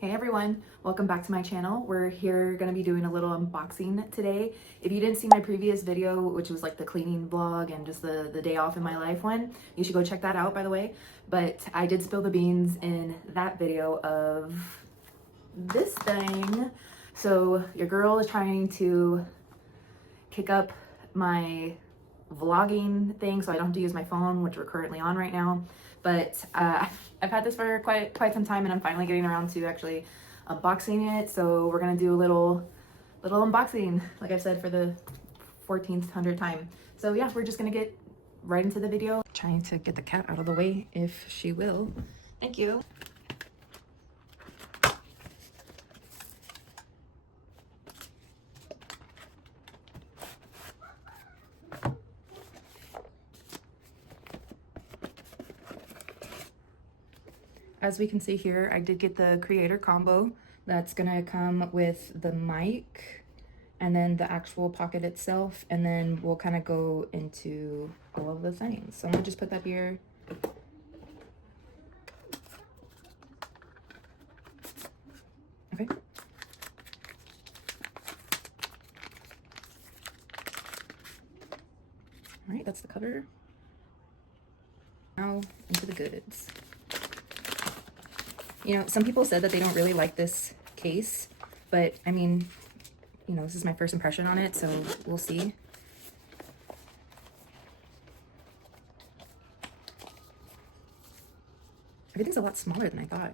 Hey everyone, welcome back to my channel. We're here going to be doing a little unboxing today. If you didn't see my previous video, which was like the cleaning vlog and just the day off in my life one, you should go check that out, by the way. But I did spill the beans in that video of this thing. So your girl is trying to kick up my vlogging thing so I don't have to use my phone, which we're currently on right now. But I've had this for quite some time, and I'm finally getting around to actually unboxing it. So we're gonna do a little unboxing, like I said, for the 1400th time. So yeah, we're just gonna get right into the video. Trying to get the cat out of the way if she will. Thank you. As we can see here, I did get the creator combo. That's gonna come with the mic and then the actual pocket itself, and then we'll kind of go into all of the settings. So I'm gonna just put that here. Okay. All right, that's the cover. Now into the goods. You know, some people said that they don't really like this case, but I mean, you know, this is my first impression on it, so we'll see. Everything's a lot smaller than I thought.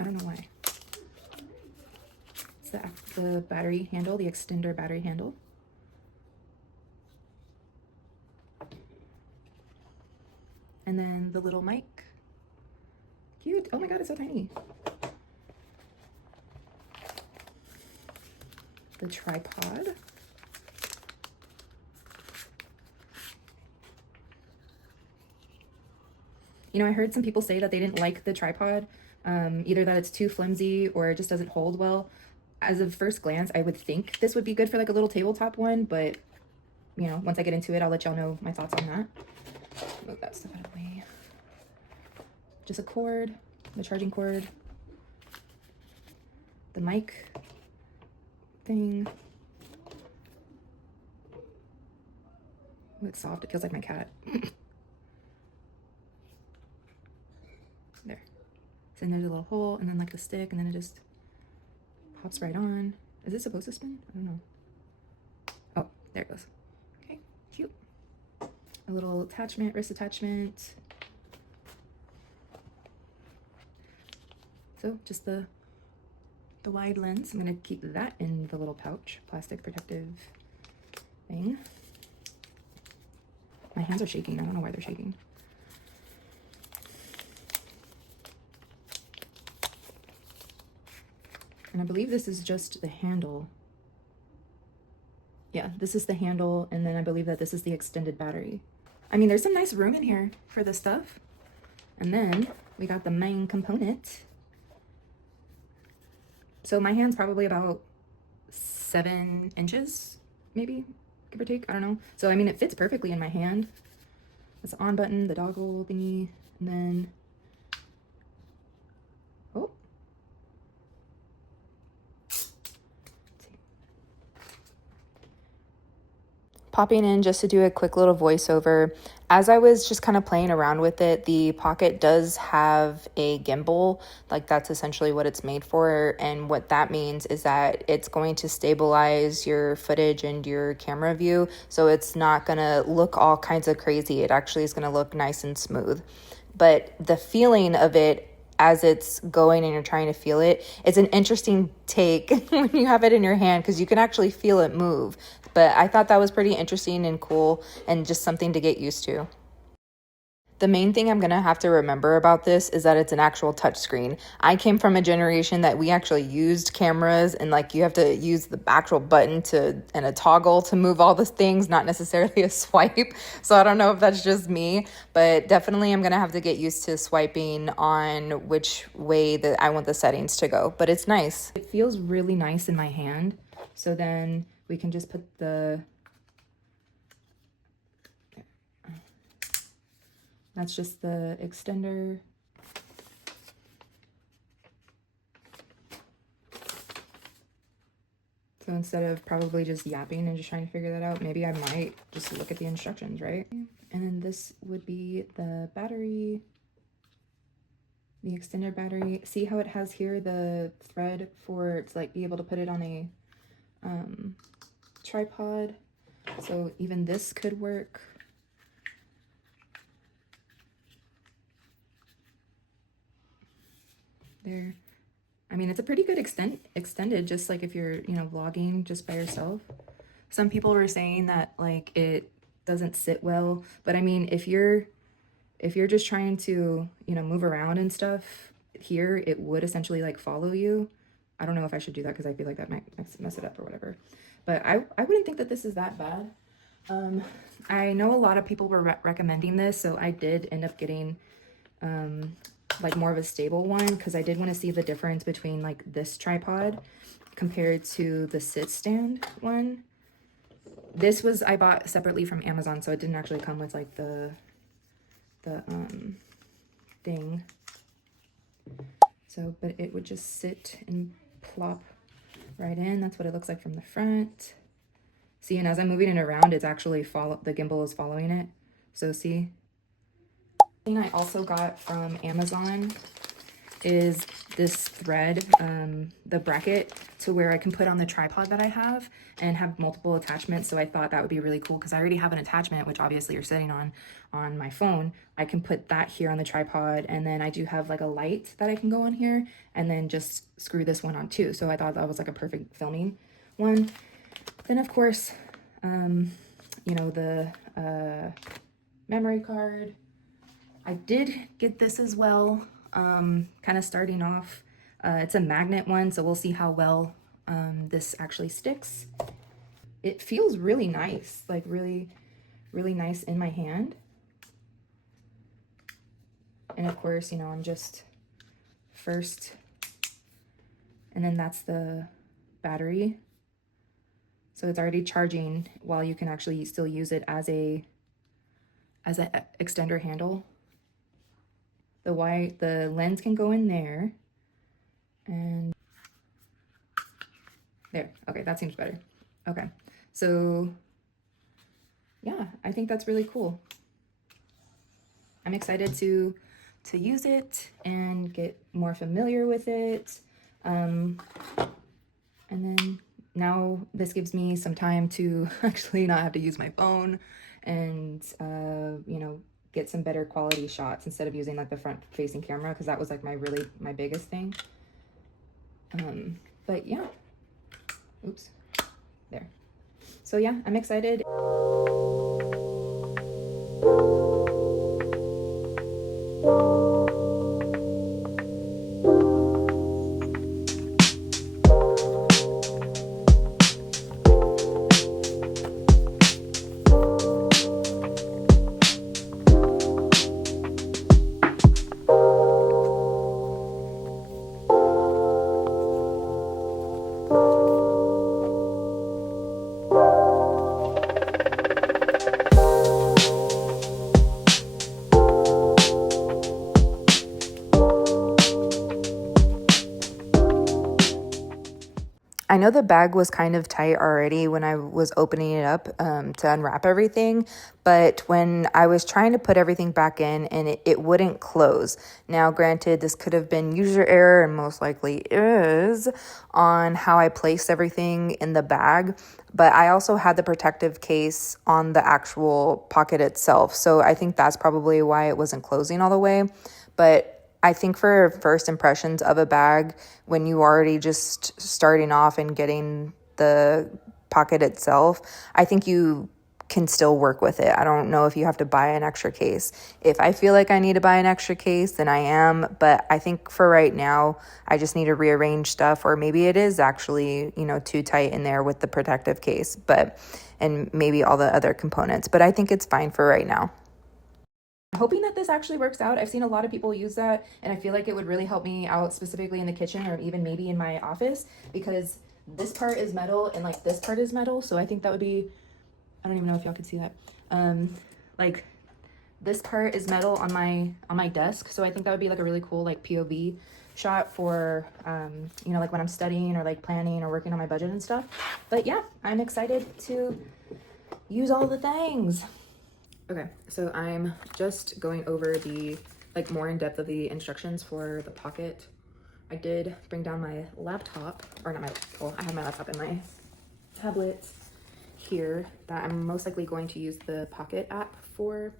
I don't know why. It's the battery handle, the extender battery handle. And then the little mic. Cute. Oh my god, it's so tiny. The tripod. You know, I heard some people say that they didn't like the tripod, either that it's too flimsy or it just doesn't hold well. As of first glance, I would think this would be good for like a little tabletop one, but you know, once I get into it, I'll let y'all know my thoughts on that. Move that stuff out of the way. Just a cord, the charging cord, the mic thing. Ooh, it's soft. It feels like my cat. There. So then there's a little hole, and then like the stick, and then it just pops right on. Is it supposed to spin? I don't know. Oh, there it goes. Okay, cute. A little attachment, wrist attachment. So just the wide lens. I'm gonna keep that in the little pouch, plastic protective thing. My hands are shaking. I don't know why they're shaking. And I believe this is just the handle. Yeah, this is the handle, and then I believe that this is the extended battery. I mean, there's some nice room in here for this stuff. And then we got the main component. So my hand's probably about 7 inches, maybe, give or take, I don't know. So, I mean, it fits perfectly in my hand. It's the on button, the toggle thingy, and then, oh. Popping in just to do a quick little voiceover. As I was just kind of playing around with it, the Pocket does have a gimbal. Like, that's essentially what it's made for. And what that means is that it's going to stabilize your footage and your camera view. So it's not going to look all kinds of crazy. It actually is going to look nice and smooth. But the feeling of it as it's going and you're trying to feel it, it's an interesting take when you have it in your hand because you can actually feel it move. But I thought that was pretty interesting and cool and just something to get used to. The main thing I'm going to have to remember about this is that it's an actual touchscreen. I came from a generation that we actually used cameras and like you have to use the actual button and a toggle to move all the things, not necessarily a swipe. So I don't know if that's just me, but definitely I'm going to have to get used to swiping on which way that I want the settings to go. But it's nice. It feels really nice in my hand. So then we can just put the... That's just the extender. So instead of probably just yapping and just trying to figure that out, maybe I might just look at the instructions, right? And then this would be the battery, the extender battery. See how it has here the thread for to like be able to put it on a tripod. So even this could work. There. I mean, it's a pretty good extended, just like if you're, you know, vlogging just by yourself. Some people were saying that like it doesn't sit well, but I mean, if you're just trying to, you know, move around and stuff here, it would essentially like follow you. I don't know if I should do that because I feel like that might mess it up or whatever. But I wouldn't think that this is that bad. I know a lot of people were recommending this, so I did end up getting like more of a stable one because I did want to see the difference between like this tripod compared to the sit stand one. This was I bought separately from Amazon, so it didn't actually come with like the thing. So, but it would just sit and plop right in. That's what it looks like from the front. See, and as I'm moving it around, it's actually the gimbal is following it. So see. Thing I also got from Amazon is this thread, the bracket to where I can put on the tripod that I have and have multiple attachments. So I thought that would be really cool because I already have an attachment, which obviously you're sitting on my phone. I can put that here on the tripod, and then I do have like a light that I can go on here and then just screw this one on too. So I thought that was like a perfect filming one. Then of course, you know, the memory card. I did get this as well. Kind of starting off, it's a magnet one, so we'll see how well this actually sticks. It feels really nice, like really nice in my hand. And of course, you know, I'm just first, and then that's the battery. So it's already charging while you can actually still use it as an extender handle. The lens can go in there, and there. Okay, that seems better. Okay, so yeah, I think that's really cool. I'm excited to use it and get more familiar with it. And then now this gives me some time to actually not have to use my phone and you know, get some better quality shots instead of using like the front facing camera, because that was like my biggest thing. But yeah, oops, there. So yeah, I'm excited. I know the bag was kind of tight already when I was opening it up to unwrap everything, but when I was trying to put everything back in and it wouldn't close. Now, granted, this could have been user error and most likely is on how I placed everything in the bag, but I also had the protective case on the actual pocket itself. So I think that's probably why it wasn't closing all the way. But I think for first impressions of a bag, when you already just starting off and getting the pocket itself, I think you can still work with it. I don't know if you have to buy an extra case. If I feel like I need to buy an extra case, then I am. But I think for right now, I just need to rearrange stuff, or maybe it is actually, you know, too tight in there with the protective case, and maybe all the other components. But I think it's fine for right now. I'm hoping that this actually works out. I've seen a lot of people use that, and I feel like it would really help me out, specifically in the kitchen or even maybe in my office, because this part is metal and like this part is metal. So I think that would be, I don't even know if y'all could see that. Like this part is metal on my desk. So I think that would be like a really cool like POV shot for, you know, like when I'm studying or like planning or working on my budget and stuff. But yeah, I'm excited to use all the things. Okay, so I'm just going over the, like, more in depth of the instructions for the Pocket. I did bring down my laptop, or not my, well, I have my laptop and my tablet here that I'm most likely going to use the Pocket app for.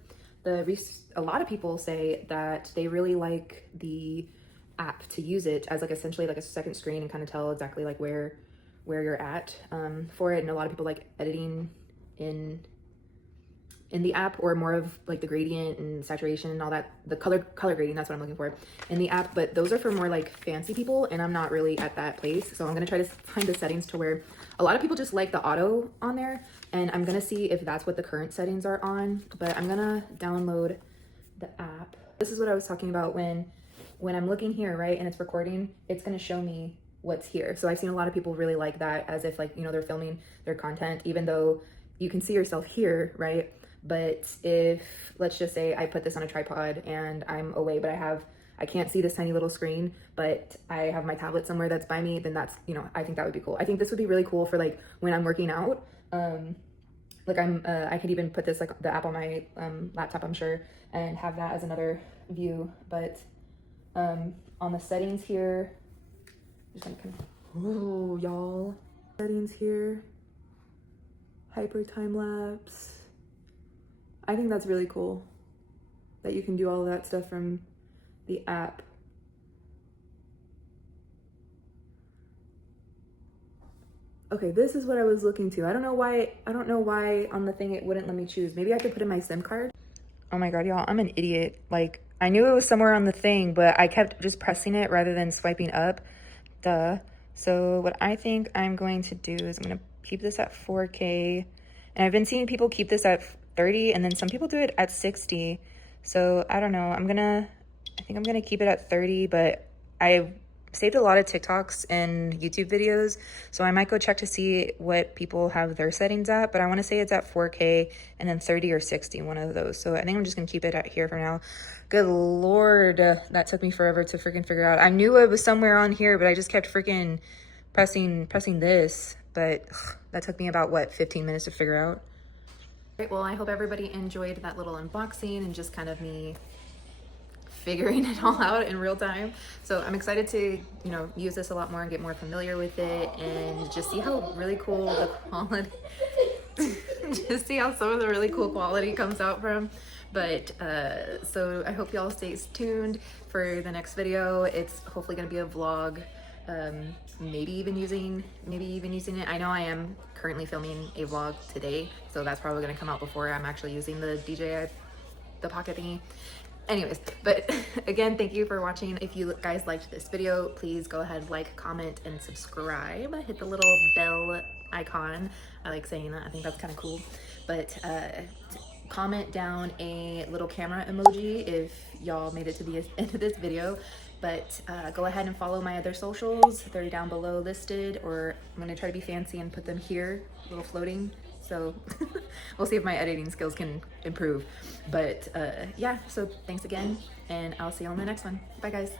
A lot of people say that they really like the app to use it as like essentially like a second screen and kind of tell exactly like where you're at for it. And a lot of people like editing in the app, or more of like the gradient and saturation and all that, the color grading, that's what I'm looking for in the app. But those are for more like fancy people, and I'm not really at that place. So I'm gonna try to find the settings to where a lot of people just like the auto on there, and I'm gonna see if that's what the current settings are on. But I'm gonna download the app. This is what I was talking about when I'm looking here, right, and it's recording, it's gonna show me what's here. So I've seen a lot of people really like that, as if like, you know, they're filming their content, even though you can see yourself here, right? But if, let's just say I put this on a tripod and I'm away, but I can't see this tiny little screen, but I have my tablet somewhere that's by me, then that's, you know, I think that would be cool. I think this would be really cool for like when I'm working out. Like I could even put this, like the app on my laptop, I'm sure, and have that as another view. But on the settings here, just gonna kind of, oh y'all, settings here, hyper time lapse. I think that's really cool that you can do all of that stuff from the app. Okay, this is what I was looking to. I don't know why on the thing it wouldn't let me choose. Maybe I could put in my SIM card. Oh my god, y'all, I'm an idiot. Like, I knew it was somewhere on the thing, but I kept just pressing it rather than swiping up. Duh. So what I think I'm going to do is I'm gonna keep this at 4K. And I've been seeing people keep this at 30, and then some people do it at 60. So I don't know. I think I'm gonna keep it at 30, but I saved a lot of TikToks and YouTube videos, so I might go check to see what people have their settings at, but I want to say it's at 4K and then 30 or 60, one of those. So I think I'm just gonna keep it at here for now. Good lord, that took me forever to freaking figure out. I knew it was somewhere on here, but I just kept freaking pressing this, but that took me about, what, 15 minutes to figure out. Right, well, I hope everybody enjoyed that little unboxing and just kind of me figuring it all out in real time. So I'm excited to, you know, use this a lot more and get more familiar with it, and just see how really cool the quality just see how some of the really cool quality comes out from. But so I hope y'all stay tuned for the next video. It's hopefully going to be a vlog, maybe even using it. I know I am currently filming a vlog today, so that's probably going to come out before I'm actually using the DJI Pocket thingy. Anyways, but again, thank you for watching. If you guys liked this video, please go ahead, like, comment, and subscribe. Hit the little bell icon. I like saying that. I think that's kind of cool. But comment down a little camera emoji if y'all made it to the end of this video. But go ahead and follow my other socials. They're down below listed, or I'm gonna try to be fancy and put them here, little floating. So we'll see if my editing skills can improve. But yeah, so thanks again, and I'll see you on the next one. Bye guys.